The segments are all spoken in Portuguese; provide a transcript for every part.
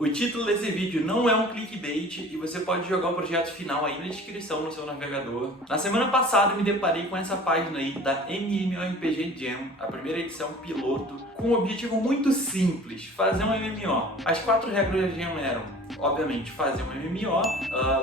O título desse vídeo não é um clickbait e você pode jogar o projeto final aí na descrição no seu navegador. Na semana passada eu me deparei com essa página aí da MMORPG Jam, a primeira edição piloto, com um objetivo muito simples, fazer um MMO. As 4 regras da Jam eram, obviamente, fazer um MMO,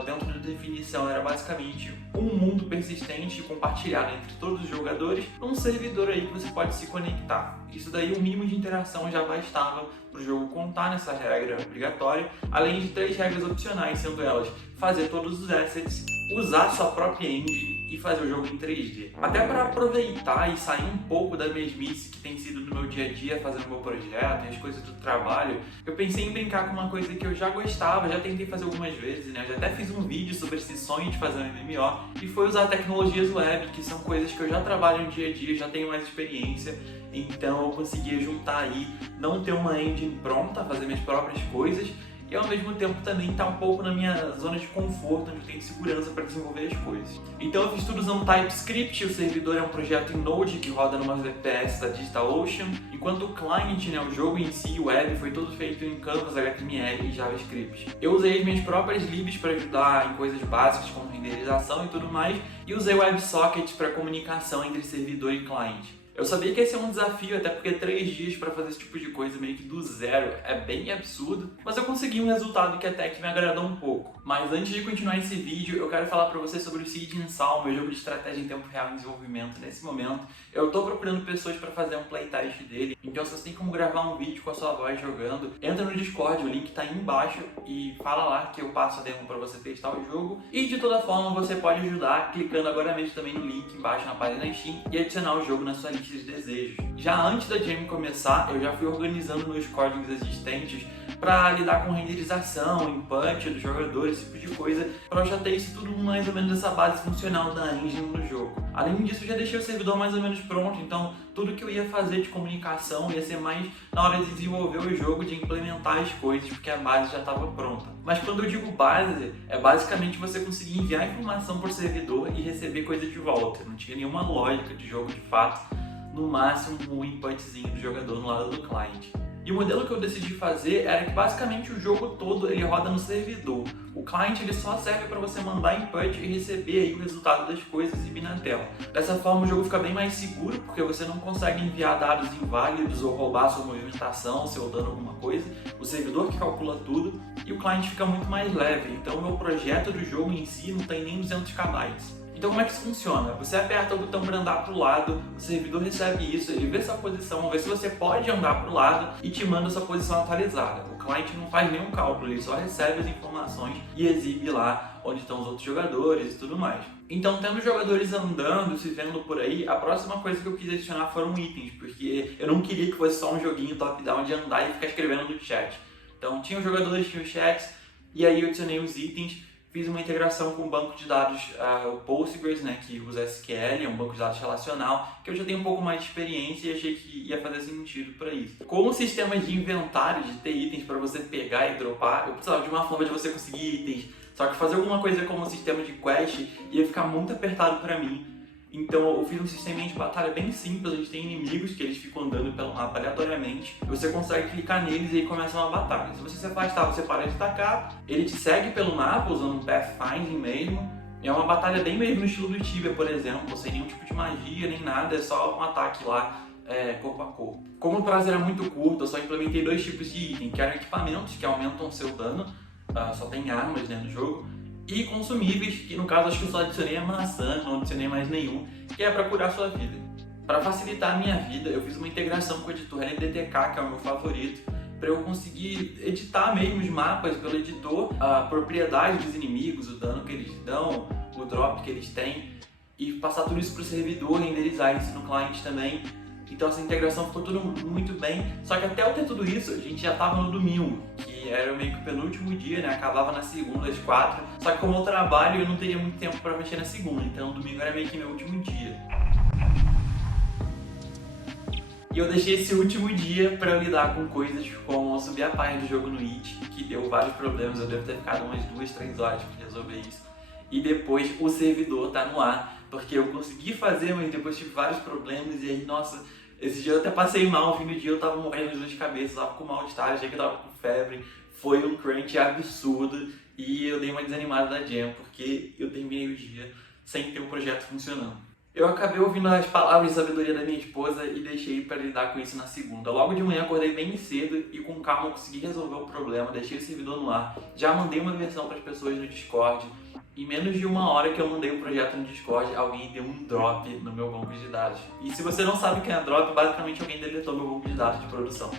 dentro da definição era basicamente um mundo persistente compartilhado entre todos os jogadores num servidor aí que você pode se conectar. Isso daí, o mínimo de interação já bastava para o jogo contar nessa regra obrigatória, além de 3 regras opcionais, sendo elas fazer todos os assets, usar sua própria engine e fazer o jogo em 3D. Até para aproveitar e sair um pouco da mesmice que tem sido no meu dia a dia fazendo meu projeto e as coisas do trabalho, eu pensei em brincar com uma coisa que eu já gostava, já tentei fazer algumas vezes, né? Eu já até fiz um vídeo sobre esse sonho de fazer um MMO e foi usar tecnologias web, que são coisas que eu já trabalho no dia a dia, já tenho mais experiência, então eu conseguia juntar aí, não ter uma engine pronta, fazer minhas próprias coisas, e ao mesmo tempo também estar um pouco na minha zona de conforto, onde eu tenho segurança para desenvolver as coisas. Então eu fiz tudo usando TypeScript, o servidor é um projeto em Node que roda numa VPS da DigitalOcean, enquanto o client, né, o jogo em si, o web, foi todo feito em Canvas, HTML e JavaScript. Eu usei as minhas próprias libs para ajudar em coisas básicas como renderização e tudo mais, e usei WebSockets para comunicação entre servidor e cliente. Eu sabia que esse é um desafio, até porque 3 dias para fazer esse tipo de coisa meio que do zero é bem absurdo, mas eu consegui um resultado que até que me agradou um pouco. Mas antes de continuar esse vídeo, eu quero falar para você sobre o Siege and Sal, meu jogo de estratégia em tempo real em desenvolvimento nesse momento. Eu estou procurando pessoas para fazer um playtest dele, então se você tem como gravar um vídeo com a sua voz jogando, entra no Discord, o link está aí embaixo e fala lá que eu passo a demo para você testar o jogo. E de toda forma você pode ajudar clicando agora mesmo também no link embaixo na página da Steam e adicionar o jogo na sua lista de desejos. Já antes da Jam começar, eu já fui organizando meus códigos existentes para lidar com renderização, input dos jogadores, esse tipo de coisa, para eu já ter isso tudo mais ou menos essa base funcional da engine no jogo. Além disso, eu já deixei o servidor mais ou menos pronto, então tudo que eu ia fazer de comunicação ia ser mais na hora de desenvolver o jogo, de implementar as coisas, porque a base já estava pronta. Mas quando eu digo base, é basicamente você conseguir enviar informação por servidor e receber coisa de volta. Não tinha nenhuma lógica de jogo de fato, no máximo um inputzinho do jogador no lado do cliente. E o modelo que eu decidi fazer era que basicamente o jogo todo ele roda no servidor. O client ele só serve para você mandar input e receber aí o resultado das coisas e vir na tela. Dessa forma o jogo fica bem mais seguro, porque você não consegue enviar dados inválidos ou roubar sua movimentação, seu dano, alguma coisa. O servidor que calcula tudo e o client fica muito mais leve. Então o meu projeto do jogo em si não tem nem 200 KB. Então como é que isso funciona? Você aperta o botão para andar para o lado, o servidor recebe isso, ele vê sua posição, vê se você pode andar para o lado e te manda sua posição atualizada. O cliente não faz nenhum cálculo, ele só recebe as informações e exibe lá onde estão os outros jogadores e tudo mais. Então, tendo jogadores andando, se vendo por aí, a próxima coisa que eu quis adicionar foram itens, porque eu não queria que fosse só um joguinho top-down de andar e ficar escrevendo no chat. Então, tinha os jogadores, tinha os chats, e aí eu adicionei os itens. Fiz uma integração com o banco de dados, o Postgres, né, que usa SQL, é um banco de dados relacional, que eu já tenho um pouco mais de experiência e achei que ia fazer sentido para isso. Com o sistema de inventário, de ter itens para você pegar e dropar, eu precisava de uma forma de você conseguir itens, só que fazer alguma coisa como o sistema de quest ia ficar muito apertado para mim. Então eu fiz um sistema de batalha bem simples, a gente tem inimigos que eles ficam andando pelo mapa aleatoriamente, você consegue clicar neles e aí começa uma batalha. Se você se afastar, você para de atacar, ele te segue pelo mapa usando um pathfinding mesmo, e é uma batalha bem mesmo no estilo do Tibia, por exemplo, sem nenhum tipo de magia nem nada, é só um ataque lá corpo a corpo. Como o prazo era muito curto, eu só implementei 2 tipos de item, que eram equipamentos que aumentam o seu dano, só tem armas, né, no jogo, e consumíveis, que no caso acho que eu só adicionei a maçã, não adicionei mais nenhum, que é para curar sua vida. Para facilitar a minha vida, eu fiz uma integração com o editor LDTK, que é o meu favorito, para eu conseguir editar mesmo os mapas pelo editor, a propriedade dos inimigos, o dano que eles dão, o drop que eles têm, e passar tudo isso para o servidor, renderizar isso no cliente também. Então essa integração ficou tudo muito bem, só que até eu ter tudo isso, a gente já estava no domingo, que era meio que o penúltimo dia, né? Acabava na segunda às 4, só que como eu trabalho eu não teria muito tempo para mexer na segunda, então o domingo era meio que meu último dia. E eu deixei esse último dia para lidar com coisas como subir a página do jogo no It, que deu vários problemas, eu devo ter ficado umas 2, 3 horas para resolver isso. E depois o servidor tá no ar, porque eu consegui fazer, mas depois tive vários problemas e aí, nossa, esse dia eu até passei mal, no fim do dia eu tava morrendo de dor de cabeça, tava com mal-estar, achei que eu tava com febre, foi um crunch absurdo e eu dei uma desanimada da jam porque eu terminei o dia sem ter o projeto funcionando. Eu acabei ouvindo as palavras de sabedoria da minha esposa e deixei para lidar com isso na segunda. Logo de manhã acordei bem cedo e com calma consegui resolver o problema, deixei o servidor no ar, já mandei uma versão para as pessoas no Discord. Em menos de uma hora que eu mandei o projeto no Discord, alguém deu um drop no meu banco de dados. E se você não sabe o que é drop, basicamente alguém deletou meu banco de dados de produção.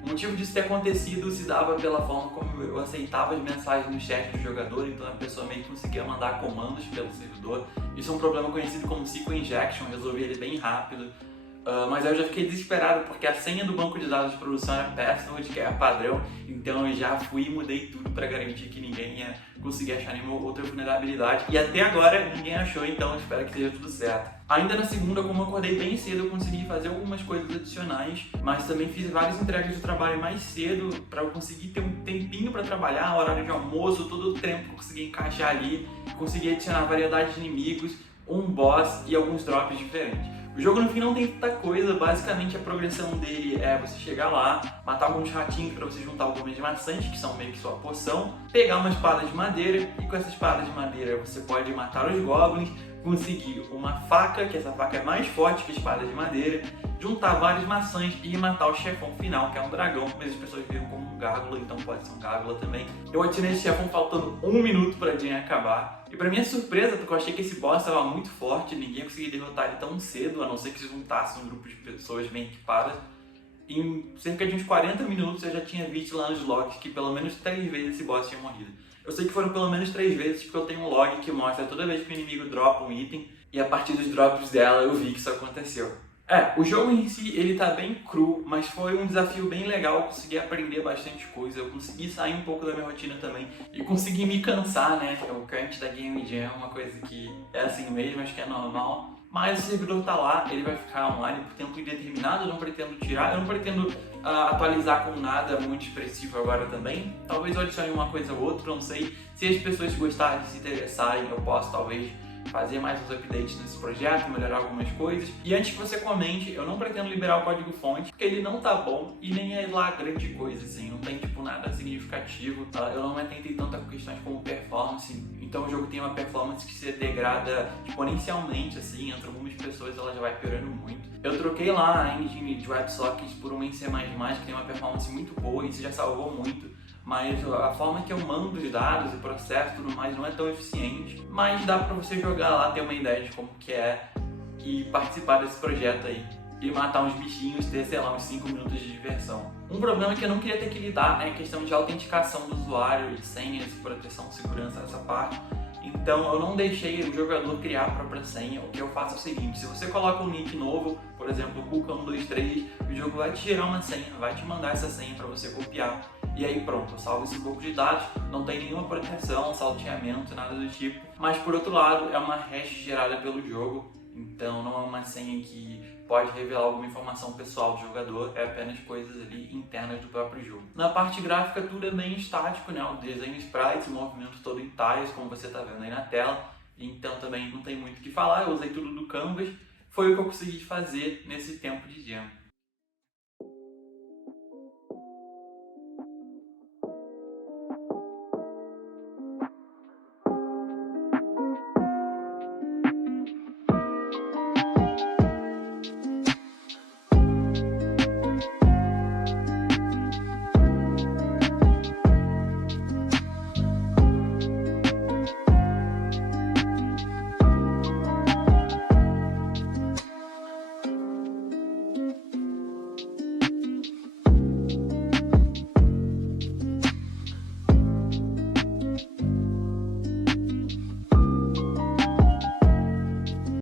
O motivo disso ter acontecido se dava pela forma como eu aceitava as mensagens no chat do jogador, então a pessoa meio que conseguia mandar comandos pelo servidor. Isso é um problema conhecido como SQL Injection, resolvi ele bem rápido. Mas eu já fiquei desesperado porque a senha do banco de dados de produção era password, que é padrão, então eu já fui e mudei tudo para garantir que ninguém ia conseguir achar nenhuma outra vulnerabilidade. E até agora ninguém achou, então eu espero que seja tudo certo. Ainda na segunda, como eu acordei bem cedo, eu consegui fazer algumas coisas adicionais, mas também fiz várias entregas do trabalho mais cedo para eu conseguir ter um tempinho para trabalhar, horário de almoço, todo o tempo que eu consegui encaixar ali, consegui adicionar variedade de inimigos, um boss e alguns drops diferentes. O jogo no fim não tem tanta coisa, basicamente a progressão dele é você chegar lá, matar alguns ratinhos para você juntar algumas de maçante, que são meio que sua poção, pegar uma espada de madeira e com essa espada de madeira você pode matar os goblins, conseguir uma faca, que essa faca é mais forte que a espada de madeira, juntar várias maçãs e matar o chefão final, que é um dragão, mas as pessoas viram como um gárgula, então pode ser um gárgula também. Eu atirei esse chefão faltando 1 minuto pra Jam acabar. E pra minha surpresa, porque eu achei que esse boss estava muito forte, ninguém conseguia derrotar ele tão cedo, a não ser que se juntasse um grupo de pessoas bem equipadas. Em cerca de uns 40 minutos eu já tinha visto lá nos logs que pelo menos 3 vezes esse boss tinha morrido. Eu sei que foram pelo menos 3 vezes porque eu tenho um log que mostra toda vez que o inimigo dropa um item e a partir dos drops dela eu vi que isso aconteceu. O jogo em si, ele tá bem cru, mas foi um desafio bem legal, eu consegui aprender bastante coisa, eu consegui sair um pouco da minha rotina também e consegui me cansar, né? O crunch da Game Jam é uma coisa que é assim mesmo, acho que é normal. Mas o servidor tá lá, ele vai ficar online por tempo indeterminado, eu não pretendo tirar, eu não pretendo atualizar com nada muito expressivo agora também. Talvez eu adicione uma coisa ou outra, não sei. Se as pessoas gostarem, se interessarem, eu posso talvez fazer mais uns updates nesse projeto, melhorar algumas coisas. E antes que você comente, eu não pretendo liberar o código-fonte, porque ele não tá bom e nem é lá grande coisa, assim, não tem tipo nada significativo. Eu não me atentei tanto a questões como performance, então o jogo tem uma performance que se degrada exponencialmente, assim, entre algumas pessoas ela já vai piorando muito. Eu troquei lá a engine de WebSockets por uma em C++, que tem uma performance muito boa e isso já salvou muito. Mas a forma que eu mando os dados e processo e tudo mais não é tão eficiente. Mas dá pra você jogar lá, ter uma ideia de como que é e participar desse projeto aí. E matar uns bichinhos, ter, sei lá, uns 5 minutos de diversão. Um problema que eu não queria ter que lidar é a questão de autenticação do usuário e senhas, proteção, segurança, essa parte. Então eu não deixei o jogador criar a própria senha. O que eu faço é o seguinte: se você coloca um nick novo, por exemplo, Cuca123, o jogo vai te gerar uma senha, vai te mandar essa senha para você copiar. E aí pronto, eu salvo esse banco de dados, não tem nenhuma proteção, salteamento, nada do tipo. Mas por outro lado, é uma hash gerada pelo jogo, então não é uma senha que pode revelar alguma informação pessoal do jogador, é apenas coisas ali internas do próprio jogo. Na parte gráfica tudo é bem estático, né? O desenho sprites, o movimento todo em tiles, como você está vendo aí na tela. Então também não tem muito o que falar, eu usei tudo do Canvas, foi o que eu consegui fazer nesse tempo de Jam.